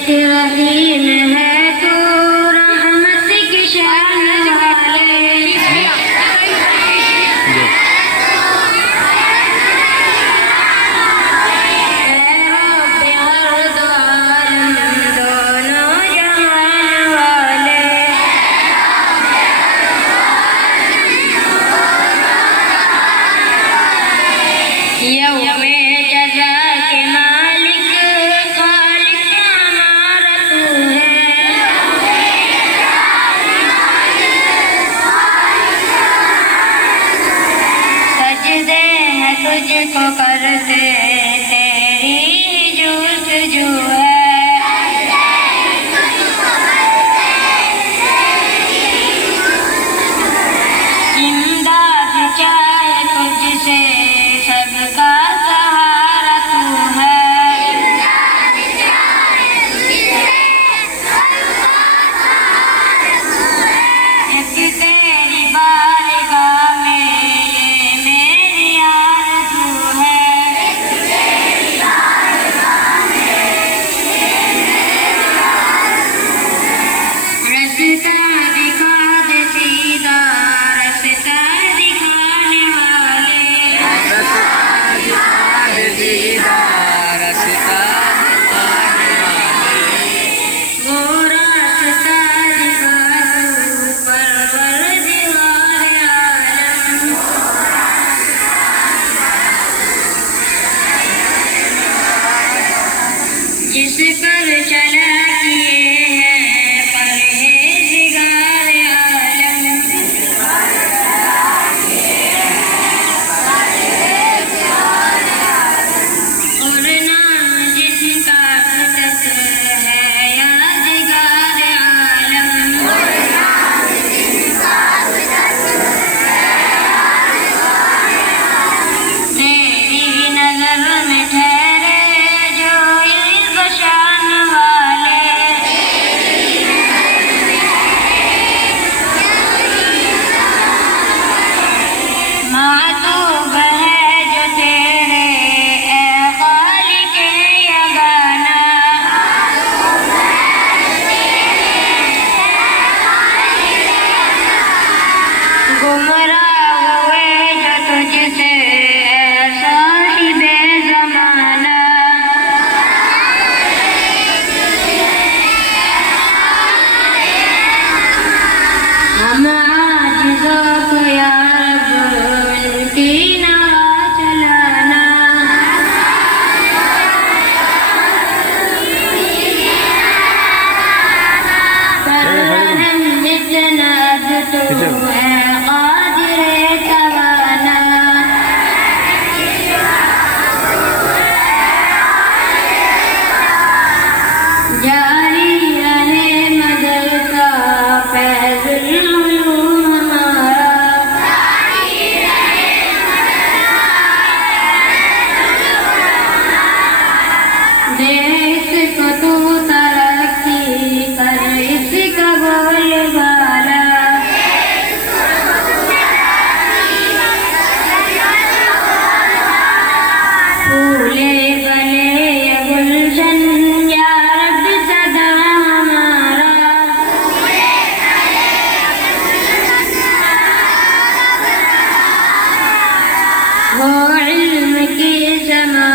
एक रहीम है तू रहमत की शान वाले। तुझको करते तेरी जुस्तजू है। इमदाद चाहे तुझसे सबका सहारा तू है। एक तेरी बारगाह में मेरी आरज़ू है। रास्ता दिखा दे सीधा, रास्ता दिखाने वाले। वो रास्ता दिखा तू परवरदिगार आलम। जिस पर चला किए हैं परहेज़गार आलम। और नाम जिसका तक है यादगार आलम। तेरी नज़र में ठहरे जो इल्म शान वाले। मातूब है जो तेरे ए खालिक़े यगाना। गुमराह हुए जो तुझसे ए साहिबे ज़माना। हम आजिज़ों को या रब उनकी नवा चलाना। पर रहम जितना तू है क़ादिर तवाना। जारी रहे मदद का फैज़ुल उलूम हमारा। दे इसको तू तरक्की कर इसका बोलबाला। फूले बने ये गुलशन या रब सदा हमारा। हो इल्म की समा